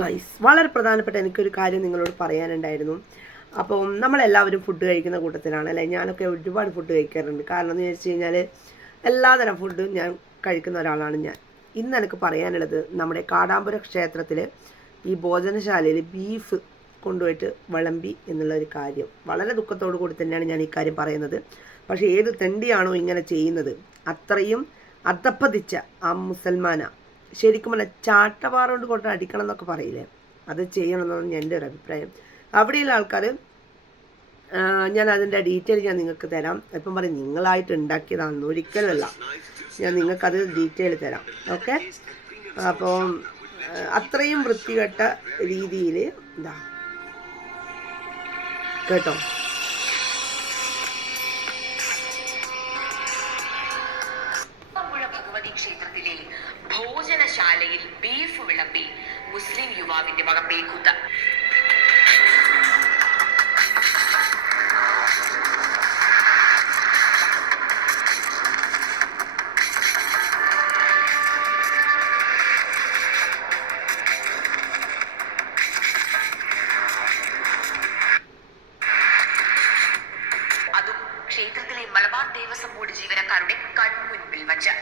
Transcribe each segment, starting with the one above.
Guys വളരെ പ്രധാനപ്പെട്ട എനിക്കൊരു കാര്യം നിങ്ങളോട് പറയാനുണ്ടായിരുന്നു. അപ്പം നമ്മളെല്ലാവരും ഫുഡ് കഴിക്കുന്ന കൂട്ടത്തിലാണ് അല്ലേ? ഞാനൊക്കെ ഒരുപാട് ഫുഡ് കഴിക്കാറുണ്ട്. കാരണം എന്ന് വെച്ച് കഴിഞ്ഞാൽ എല്ലാതരം ഫുഡും ഞാൻ കഴിക്കുന്ന ഒരാളാണ് ഞാൻ. ഇന്ന് എനിക്ക് പറയാനുള്ളത് നമ്മുടെ കാടാമ്പുര ക്ഷേത്രത്തിൽ ഈ ഭോജനശാലയിൽ ബീഫ് കൊണ്ടുപോയിട്ട് വിളമ്പി എന്നുള്ള ഒരു കാര്യം. വളരെ ദുഃഖത്തോടു കൂടി തന്നെയാണ് ഞാൻ ഈ കാര്യം പറയുന്നത്. പക്ഷേ ഏത് തെണ്ടിയാണോ ഇങ്ങനെ ചെയ്യുന്നത് അത്രയും അധപ്പതിച്ച ആ മുസൽമാന ശരിക്കും പറഞ്ഞാൽ ചാട്ടവാറ കൊണ്ട് കൊണ്ട് അടിക്കണം എന്നൊക്കെ പറയില്ലേ? അത് ചെയ്യണം എന്നാണ് എന്റെ ഒരു അഭിപ്രായം. അവിടെയുള്ള ആൾക്കാർ ഞാൻ അതിന്റെ ഡീറ്റെയിൽ ഞാൻ നിങ്ങൾക്ക് തരാം. ഇപ്പം പറയും നിങ്ങളായിട്ട് ഉണ്ടാക്കിയതാണെന്ന് ഒരിക്കലുമല്ല ഞാൻ നിങ്ങൾക്കത് ഡീറ്റെയിൽ തരാം. ഓക്കെ? അപ്പോൾ അത്രയും വൃത്തികെട്ട രീതിയിൽ എന്താ കേട്ടോ? ഭോജനശാലയിൽ ബീഫ് വിളമ്പി മുസ്ലിം യുവാവിന്റെ വക ബേക്കൂത്ത് അതും ക്ഷേത്രത്തിലെ മലബാർ ദേവസ്വം ബോർഡ് ജീവനക്കാരുടെ കൺമുൻപിൽ വച്ച്.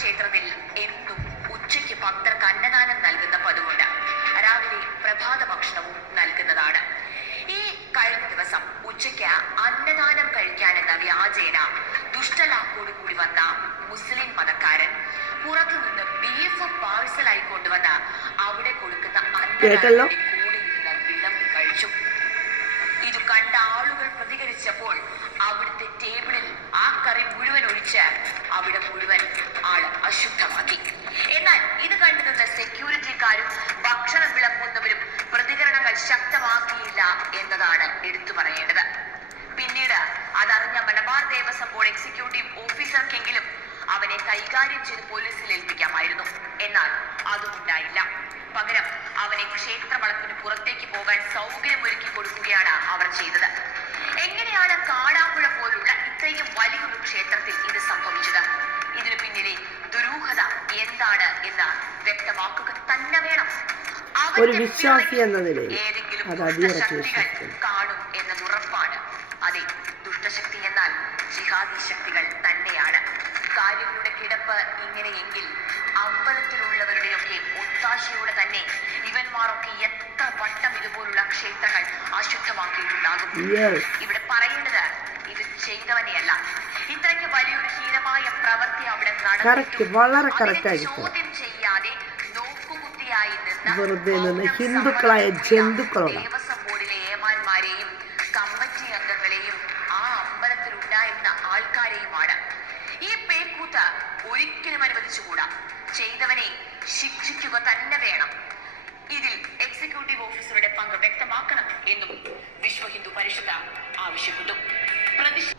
ക്ഷേത്രത്തിൽ എന്നും ഉച്ചയ്ക്ക് ഭക്തർക്ക് അന്നദാനം നൽകുന്ന പതിവുണ്ട്. രാവിലെ പ്രഭാത ഭക്ഷണവും നൽകുന്നതാണ്. ഈ കഴിഞ്ഞ ദിവസം ഉച്ചയ്ക്ക് അന്നദാനം കഴിക്കാനെന്ന വ്യാജേന ദുഷ്ടലാക്കോട് കൂടി വന്ന മുസ്ലിം മതക്കാരൻ പുറത്തു നിന്ന് ബീഫ് പാഴ്സലായി കൊണ്ടുവന്ന് അവിടെ കൊടുക്കുന്ന അന്നദാനം കൂടി വിളമ്പി കഴിച്ചു. ഇത് കണ്ട ആളുകൾ പ്രതികരിച്ചപ്പോൾ അവിടുത്തെ ടേബിളിൽ ആ കറി മുഴുവൻ ഒഴിച്ച് അവിടെ മുഴുവൻ എന്നതാണ് എടുത്തു പറയേണ്ടത്. പിന്നീട് അതറിഞ്ഞ മലബാർ ദേവസ്വം ബോർഡ് എക്സിക്യൂട്ടീവ് ഓഫീസർക്കെങ്കിലും അവനെ കൈകാര്യം ചെയ്ത് പോലീസിൽ ഏൽപ്പിക്കാമായിരുന്നു. എന്നാൽ അതും ഉണ്ടായില്ല പകരം അവനെ ക്ഷേത്ര വളപ്പിന് പുറത്തേക്ക് പോകാൻ സൗകര്യമൊരുക്കി കൊടുക്കുകയാണ് അവർ ചെയ്തത്. എങ്ങനെയാണ് കാടാമ്പുഴ പോലുള്ള ഇത്രയും വലിയൊരു ക്ഷേത്രത്തിൽ ഇത് സംഭവിച്ചത്? ഇതിനു പിന്നിലെ ദുരൂഹത എന്താണ് എന്ന് വ്യക്തമാക്കുക തന്നെ വേണം. ഒരു വിശ്വാസി എന്ന നിലയിൽ അത് അടിയുറച്ച് വിശ്വസിക്കുന്നു. അതെ ദുഷ്ടശക്തി എന്നാൽ ജിഹാദി ശക്തികൾ തന്നെയാണ്. കാര്യങ്ങളുടെ കിടപ്പ് ഇങ്ങനെയെങ്കിൽ അമ്പലത്തിലുള്ളവരുടെയൊക്കെ ഒത്താശയോടെ തന്നെ ഇവന്മാരൊക്കെ എത്ര വട്ടം ഇതുപോലുള്ള ക്ഷേത്രങ്ങൾ അശുദ്ധമാക്കിയിട്ടുണ്ടാകും. Yes. ഇവിടെ പറയേണ്ടത് ഇത് ചെയ്തവനെയല്ല. ഇത്രയ്ക്ക് വലിയൊരു ഹീനമായ പ്രവൃത്തി അവിടെ നടന്നു ചോദ്യം നിന്ന് വെറുതെ നിന്ന് ഹിന്ദുക്കളായ ജന്തുക്കളോട്. ഒരിക്കലും അനുവദിച്ചുകൂടാ. ചെയ്തവനെ ശിക്ഷിക്കുക തന്നെ വേണം. ഇതിൽ എക്സിക്യൂട്ടീവ് ഓഫീസറുടെ പങ്ക് വ്യക്തമാക്കണം എന്നും വിശ്വ ഹിന്ദു പരിഷത്ത് ആവശ്യപ്പെട്ടു. പ്രതിഷേധ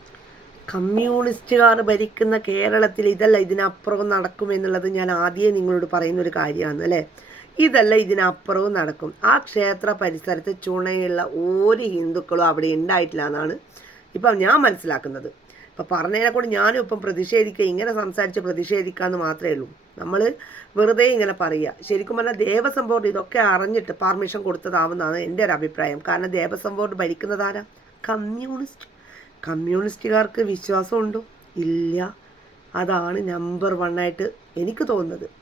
കമ്മ്യൂണിസ്റ്റുകാർ ഭരിക്കുന്ന കേരളത്തിൽ ഇതല്ല ഇതിനപ്പുറം നടക്കുമെന്നുള്ളത് ഞാൻ ആദ്യമേ നിങ്ങളോട് പറയുന്ന ഒരു കാര്യമാണ് അല്ലേ? ഇതല്ല ഇതിനപ്പുറവും നടക്കും. ആ ക്ഷേത്ര പരിസരത്ത് ചുണയുള്ള ഒരു ഹിന്ദുക്കളും അവിടെ ഉണ്ടായിട്ടില്ല എന്നാണ് ഇപ്പം ഞാൻ മനസ്സിലാക്കുന്നത്. ഇപ്പം പറഞ്ഞതിനെ കൂടി ഞാനും ഇപ്പം പ്രതിഷേധിക്കുക ഇങ്ങനെ സംസാരിച്ച് പ്രതിഷേധിക്കാമെന്ന് മാത്രമേ ഉള്ളൂ. നമ്മൾ വെറുതെ ഇങ്ങനെ പറയുക. ശരിക്കും പറഞ്ഞാൽ ദേവസ്വം ബോർഡ് ഇതൊക്കെ അറിഞ്ഞിട്ട് പെർമിഷൻ കൊടുത്തതാവുന്നതാണ് എന്റെ ഒരു അഭിപ്രായം. കാരണം ദേവസ്വം ബോർഡ് ഭരിക്കുന്നതാരാ കമ്മ്യൂണിസ്റ്റ്. കമ്മ്യൂണിസ്റ്റുകാർക്ക് വിശ്വാസമുണ്ടോ? ഇല്ല. അതാണ് നമ്പർ വണ്ണായിട്ട് എനിക്ക് തോന്നുന്നത്.